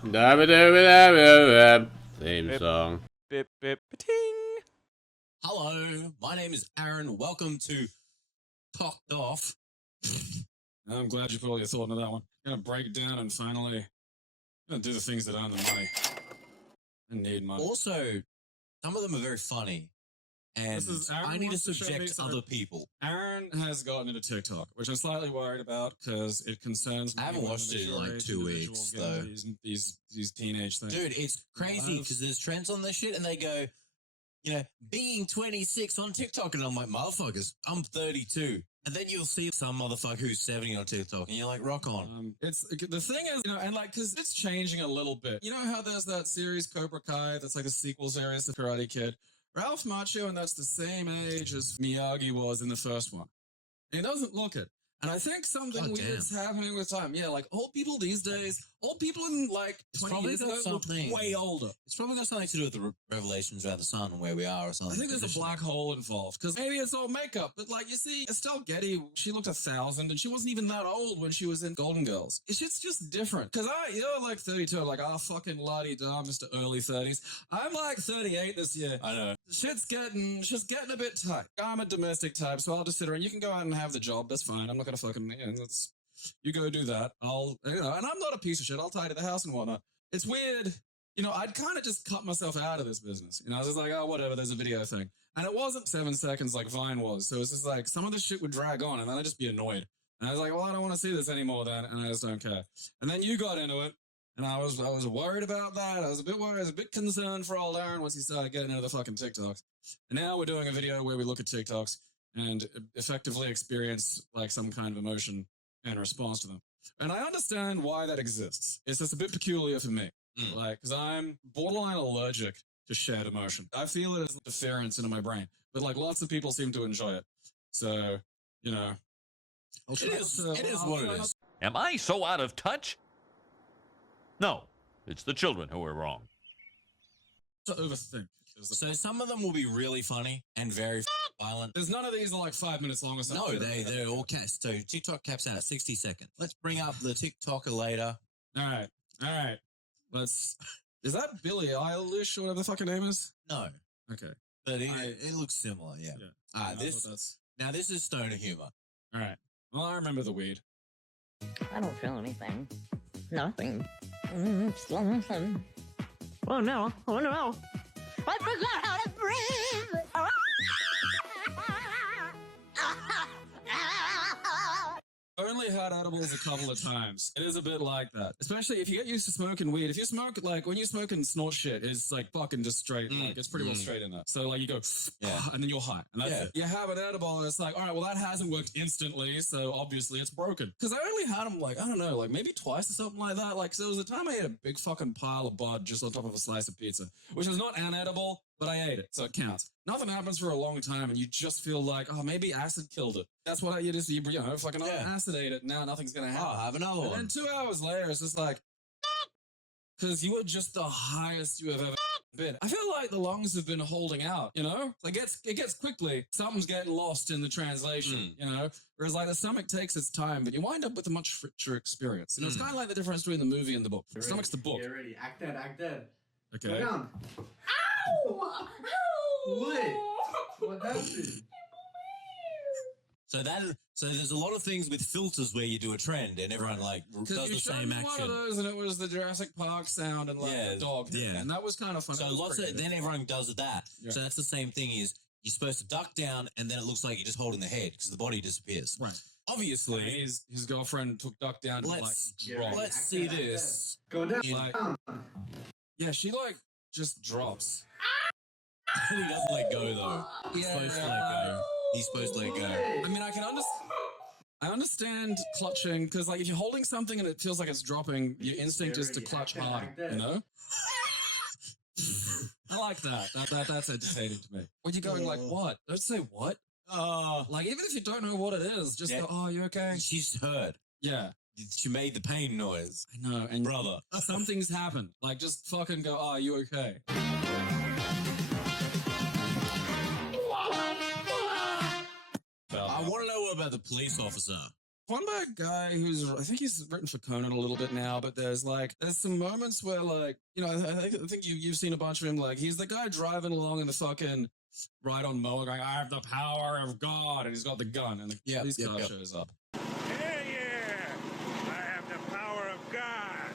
Theme song. Bip, bip, ting. Hello, my name is Aaron. Welcome to TOK'D OFF. I'm glad you put all your thought into that one. I'm gonna break it down and finally gonna do the things that earn the money. I need money. Also, some of them are very funny, and I need to subject other people. Aaron has gotten into TikTok, which I'm slightly worried about because it concerns me. I haven't watched it in like 2 weeks, though. These teenage things. Dude, it's crazy because there's trends on this shit, and they go, you know, being 26 on TikTok, and I'm like, motherfuckers, I'm 32. And then you'll see some motherfucker who's 70 on TikTok, and you're like, rock on. It's the thing is, you know, and like, because it's changing a little bit. You know how there's that series Cobra Kai that's like a sequel series to Karate Kid? Ralph Macchio, and that's the same age as Miyagi was in the first one. He doesn't look it. And I think something weird's happening with time. Yeah, like old people these days, old people in like 20 years ago look way older. It's probably got something to do with the revelations around the sun and where we are or something. I think there's a black hole involved because maybe it's all makeup. But like, you see, Estelle Getty, she looked 1,000 and she wasn't even that old when she was in Golden Girls. It's just different. Because you're like 32, like, fucking la-di-da, Mr. Early 30s. I'm like 38 this year. I know. Shit's getting a bit tight. I'm a domestic type, so I'll just sit around. You can go out and have the job. That's fine. I'm not gonna fucking, you go do that. And I'm not a piece of shit. I'll tidy the house and whatnot. It's weird. You know, I'd kind of just cut myself out of this business. You know, I was just like, oh, whatever, there's a video thing. And it wasn't 7 seconds like Vine was. So it's just like, some of this shit would drag on and then I'd just be annoyed. And I was like, well, I don't want to see this anymore then. And I just don't care. And then you got into it. And I was worried about that. I was a bit worried. I was a bit concerned for old Aaron once he started getting into the fucking TikToks. And now we're doing a video where we look at TikToks and effectively experience like some kind of emotion and response to them. And I understand why that exists. It's just a bit peculiar for me. Like, because I'm borderline allergic to shared emotion. I feel it as interference into my brain. But like lots of people seem to enjoy it. So, you know. It is what it is. Am I so out of touch? No, it's the children who are wrong. To overthink. So some of them will be really funny and very violent. There's none of these are like 5 minutes long or something. No, they're all caps. So TikTok caps out at 60 seconds. Let's bring up the TikToker later. All right. Is that Billie Eilish or whatever the fucking name is? No. Okay. But it looks similar, yeah. Now this is stoner humor. All right. Well, I remember the weed. I don't feel anything. Nothing. Oh no. Oh no. I forgot how to breathe. Only had edibles a couple of times. It is a bit like that. Especially if you get used to smoking weed. If you smoke, like, when you smoke and snort shit, it's like fucking just straight. Like, it's pretty well straight in there. So, like, you go, and then you're high. And that's it. You have an edible, and it's like, all right, well, that hasn't worked instantly, so obviously it's broken. Because I only had them, like, I don't know, like, maybe twice or something like that. Like, so there was a time I ate a big fucking pile of bud just on top of a slice of pizza, which is not an edible, but I ate it, so it counts. Nothing happens for a long time, and you just feel like, oh, maybe acid killed it. That's what you fucking acid ate it. Now nothing's gonna happen. I'll have another one. And then 2 hours later, it's just like, because you were just the highest you have ever been. I feel like the lungs have been holding out, you know? Like it gets quickly. Something's getting lost in the translation, you know? Whereas like the stomach takes its time, but you wind up with a much richer experience. You know, it's kind of like the difference between the movie and the book. The stomach's the book. Get ready. Act dead. Okay. Go down. Ow! What happened? So there's a lot of things with filters where you do a trend and everyone like does the same action. One of those and it was the Jurassic Park sound and like the dog. Yeah. And that was kind of fun. So then everyone does that. Yeah. So that's the same thing is you're supposed to duck down and then it looks like you're just holding the head because the body disappears. Right. Obviously. His girlfriend took duck down and let's see this. Go down. Yeah, she like just drops. He doesn't let go though. He's supposed to let go. He's supposed to let go. I mean, I understand clutching because, like, if you're holding something and it feels like it's dropping, your instinct is to clutch hard. You know. I like that. That's entertaining to me. When you're going like, what? Don't say what. Like even if you don't know what it is, just go, oh, you okay? She's heard. Yeah. She made the pain noise. I know. And brother, something's happened. Like, just fucking go, oh, you okay? I want to know about the police officer. One by a guy who's, I think he's written for Conan a little bit now, but there's some moments where like, you know, I think you've seen a bunch of him. Like he's the guy driving along in the fucking ride on mower going, I have the power of God. And he's got the gun and the police car shows up. Hell yeah! I have the power of God!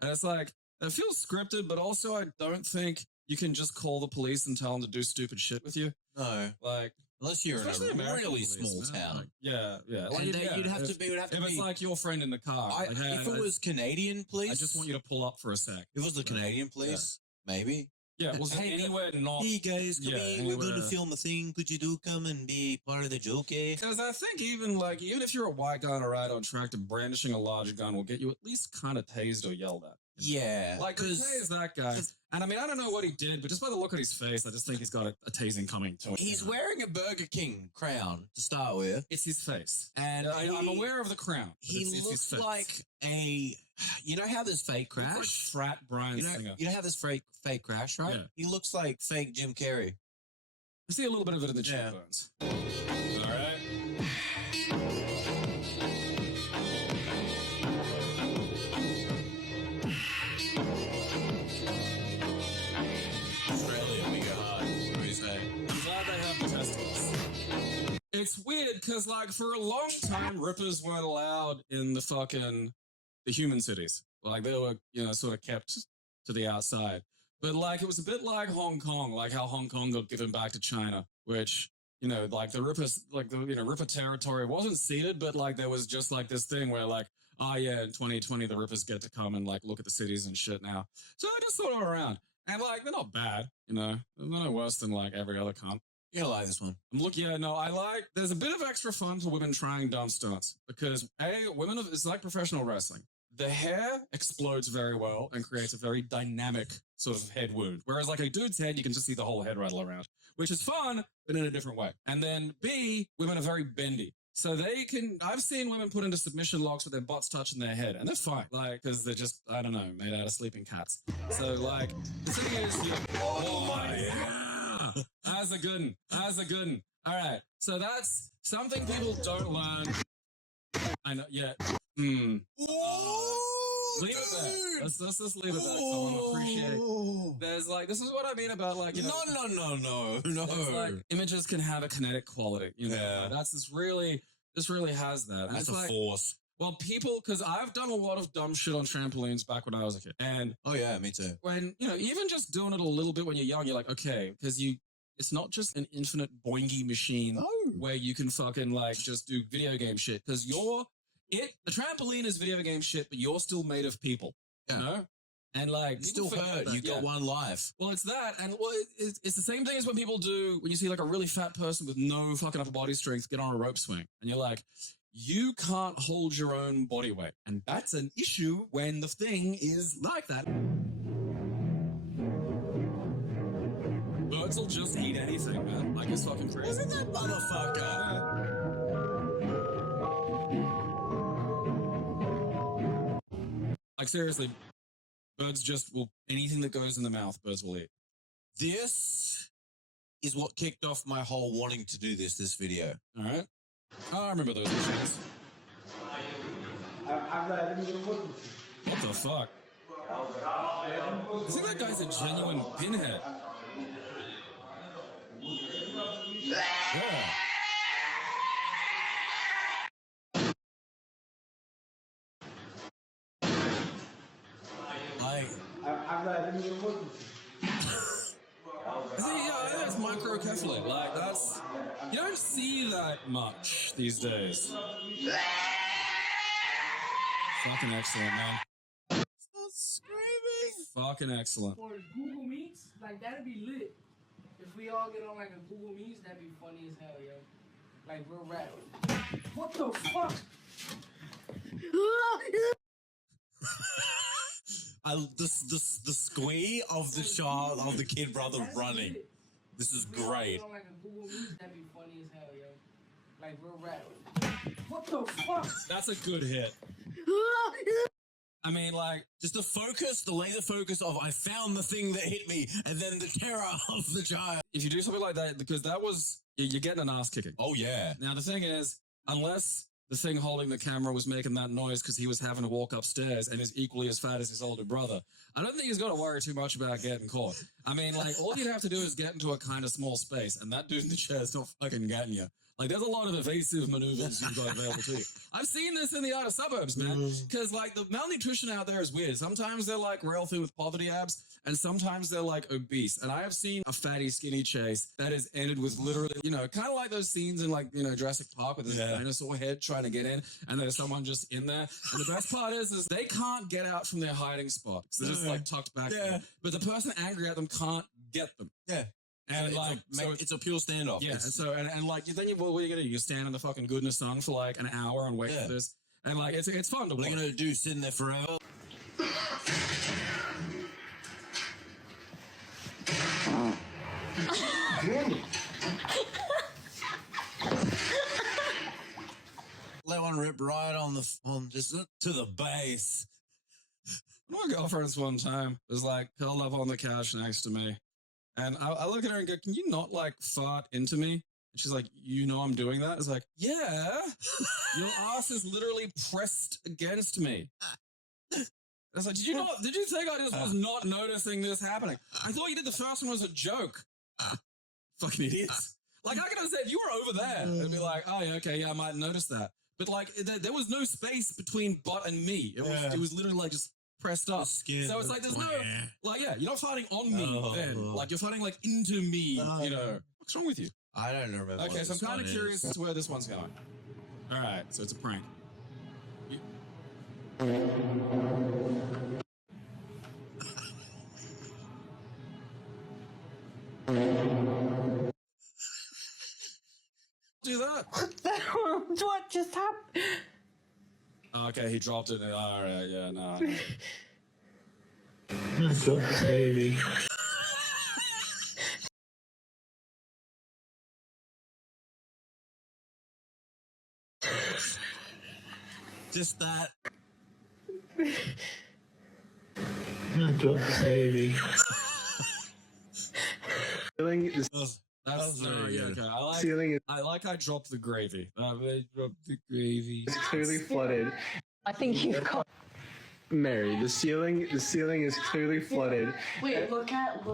And it's like, it feels scripted, but also I don't think you can just call the police and tell them to do stupid shit with you. No. Like, unless you're in especially a American really police, small man. town. Like, yeah. Like, And you'd have to be. If it's like your friend in the car. Like, hey, if it was Canadian police, I just want you to pull up for a sec. If it was the Canadian police, maybe. Yeah, was Hey, anywhere not. Hey guys, come in. We're going to anywhere. film a thing. Could you do come and be part of the joke? Eh? Because I think even if you're a white guy on a ride on track, brandishing a large gun will get you at least kind of tased or yelled at. Yeah. Like, tase that guy. And I mean, I don't know what he did, but just by the look on his face, I just think he's got a tasing coming to him. He's wearing a Burger King crown to start with. It's his face. And I'm aware of the crown. He it's his looks face. like a... You know how there's fake He looks Crash? like frat Brian Singer. You know how there's fake Crash, right? Yeah. He looks like fake Jim Carrey. I see a little bit of it in the cheekbones. All right. Australia, we go hard. What do you say? I'm glad they have the testicles. It's weird because, like, for a long time, rippers weren't allowed in the human cities. Like, they were, you know, sort of kept to the outside. But, like, it was a bit like Hong Kong, like how Hong Kong got given back to China, which, you know, like the rippers, like the, you know, ripper territory wasn't ceded, but, like, there was just, like, this thing where, like, oh, yeah, in 2020, the rippers get to come and, like, look at the cities and shit now. So I just sort of around. And, like, they're not bad, you know. They're no worse than, like, every other cunt. You like this one? There's a bit of extra fun for women trying dumb stunts because it's like professional wrestling. The hair explodes very well and creates a very dynamic sort of head wound. Whereas like a dude's head, you can just see the whole head rattle around, which is fun, but in a different way. And then B, women are very bendy. So I've seen women put into submission locks with their butts touching their head, and they're fine. Like, because they're just, I don't know, made out of sleeping cats. So like, the thing is, oh my yeah! That's a good one. All right. So that's something people don't learn. I know, yeah. Leave it there. Let's just leave it there. Someone appreciate. There's like, this is what I mean about like, you know. No. It's like images can have a kinetic quality. You know, Yeah. this really has that. And That's it's a like, force. well, because I've done a lot of dumb shit on trampolines back when I was a kid. And Oh yeah, me too. when, you know, even just doing it a little bit when you're young, you're like, okay, because it's not just an infinite boingy machine where you can fucking like just do video game shit. Because the trampoline is video game shit, but you're still made of people. Yeah. You know? And like, You still people forget hurt. that, You've got one life. Well, it's that, and it's the same thing as when people do when you see like a really fat person with no fucking upper body strength get on a rope swing, and you're like, you can't hold your own body weight, and that's an issue when the thing is like that. Birds will just eat anything, man. Like it's fucking crazy. Isn't that motherfucker? Like seriously, birds just will anything that goes in the mouth, birds will eat. This is what kicked off my whole wanting to do this video. All right. Oh, I remember those machines. What the fuck? I think that guy's a genuine pinhead. Yeah. I think it's microcephaly. Like that's you don't see that much these days. Fucking excellent, man. Stop screaming. Fucking excellent. For Google Meets, like that'd be lit. If we all get on like a Google Meets, that'd be funny as hell, yo. Like we're rapping. What the fuck? The squee of the child of the kid brother running. This is If we all great. get on like a Google Meets, that'd be funny as hell, yo. Like we're rapping. What the fuck? That's a good hit. I mean, like, Just the laser focus of I found the thing that hit me, and then the terror of the child. if you do something like that, because that was, you're getting an ass kicking. Oh yeah. Now, the thing is, unless the thing holding the camera was making that noise because he was having to walk upstairs and is equally as fat as his older brother, I don't think he's got to worry too much about getting caught. I mean, like, all you'd have to do is get into a kind of small space, and that dude in the chair is not fucking getting you. Like, there's a lot of evasive maneuvers you've got available to you. I've seen this in the outer suburbs, man, because, like, the malnutrition out there is weird. Sometimes they're, like, real thin with poverty abs, and sometimes they're, like, obese. And I have seen a fatty, skinny chase that has ended with literally, you know, kind of like those scenes in, like, you know, Jurassic Park with this dinosaur head trying to get in, and there's someone just in there. And the best part is they can't get out from their hiding spot. So they're just, like, tucked back there. But the person angry at them can't get them. Yeah. And like, it's a pure standoff. yeah. And so, and like, then what are you gonna do? You stand in the fucking good in the sun for like an hour and wait for this, and like, it's fun to watch. What are you gonna do? Sitting there forever? Let one rip right on just to the base. My girlfriend's one time was like curled up on the couch next to me, and I look at her and go, "Can you not like fart into me?" And she's like, "You know I'm doing that?" It's like, "Yeah, your ass is literally pressed against me." I was like, Did you think I just was not noticing this happening? I thought you did the first one was a joke. Fucking idiots. Like, I could have said, you were over there. And be like, oh, yeah, okay, yeah, I might notice that. But, like, there was no space between butt and me. It was literally, like, just pressed up. Skin. So it's like, there's no, like, yeah, you're not fighting on me then. Like, you're fighting, like, into me, you know. What's wrong with you? I don't remember. Okay, so I'm kind of curious as to where this one's going. All right, so it's a prank. Do that. What just happened? Okay, he dropped it. All right, yeah, no. Baby. Just that. Baby. That's very yeah, good. okay. Ceiling I dropped the gravy. They dropped the gravy. is clearly flooded. I think you've got. Mary, the ceiling is clearly flooded. Wait, look at,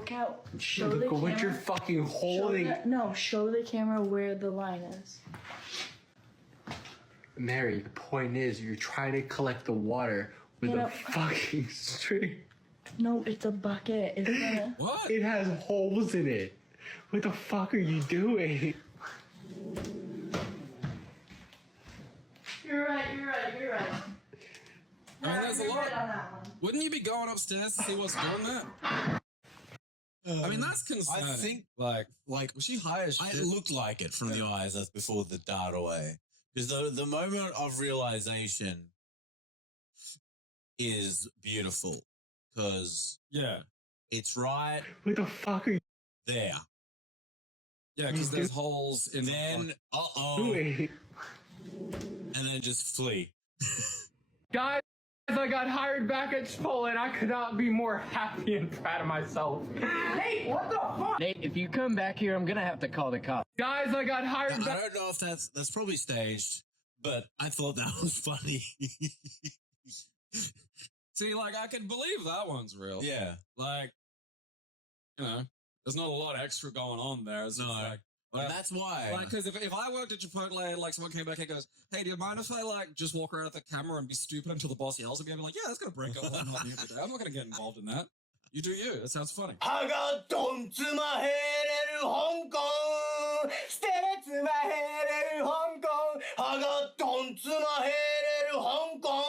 show the Look camera. what you're fucking holding. Show the camera where the line is. Mary, the point is, you're trying to collect the water with a fucking string. No, it's a bucket. It's gonna... What? It has holes in it. What the fuck are you doing? You're right. I mean, that's a You're lot. right on that one. Wouldn't you be going upstairs to see what's doing that? I mean, that's concerning. I think, like, like, was she high as shit? it looked like it from the eyes. That's before the dart away. Because the moment of realization is beautiful. Because Yeah. it's right What the fuck are you there. Yeah, because there's holes in Then, doing? and then just flee. Guys, I got hired back at Chipotle and I could not be more happy and proud of myself. Nate, what the fuck? Nate, if you come back here, I'm gonna have to call the cops. Guys, I got hired I back. don't know if that's probably staged, but I thought that was funny. See, like, I can believe that one's real. Yeah. Like, you know, there's not a lot extra going on there. It's just No. like, And that's why. like, because if I worked at Chipotle and, like, someone came back and goes, hey, do you mind if I, like, just walk around at the camera and be stupid until the boss yells at me? I'd be like, yeah, that's going to break up one hot every day. I'm not going to get involved in that. You do you. That sounds funny. 하가 돈츠마헤레르 홍콩 스테레츠마헤레르 홍콩 하가 돈츠마헤레르 홍콩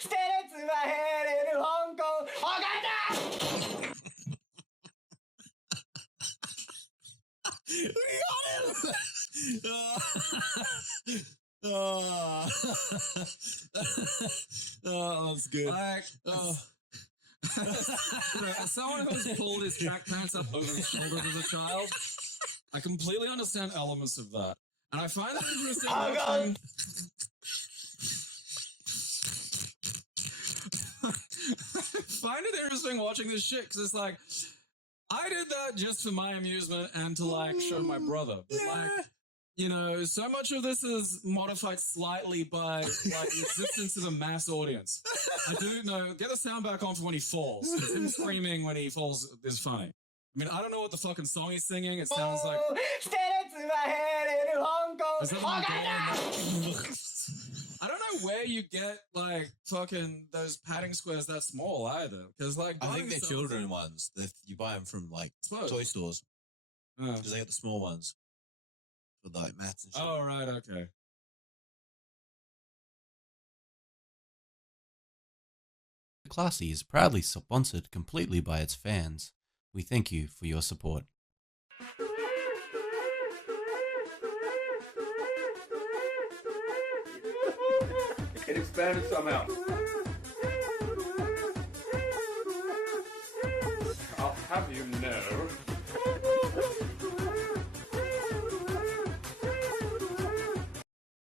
스테레츠마헤레르 홍콩 하가다 Oh, that's good. Like, as someone who's pulled his track pants up over his shoulders as a child, I completely understand elements of that. And I find that interesting. find it interesting watching this shit because it's like, I did that just for my amusement and to like show my brother. But like, you know, so much of this is modified slightly by like the existence of a mass audience. I do know, get the sound back on for when he falls. 'Cause him screaming when he falls is funny. I mean, I don't know what the fucking song he's singing. It sounds like... Is that what I'm going? I don't know where you get like fucking those padding squares that small either. Because like, I think they're children ones. You buy them from like toy stores. Because they got the small ones for like maths and shit. Oh, right, okay. Classy is proudly sponsored completely by its fans. We thank you for your support. It expanded somehow. I'll have you know.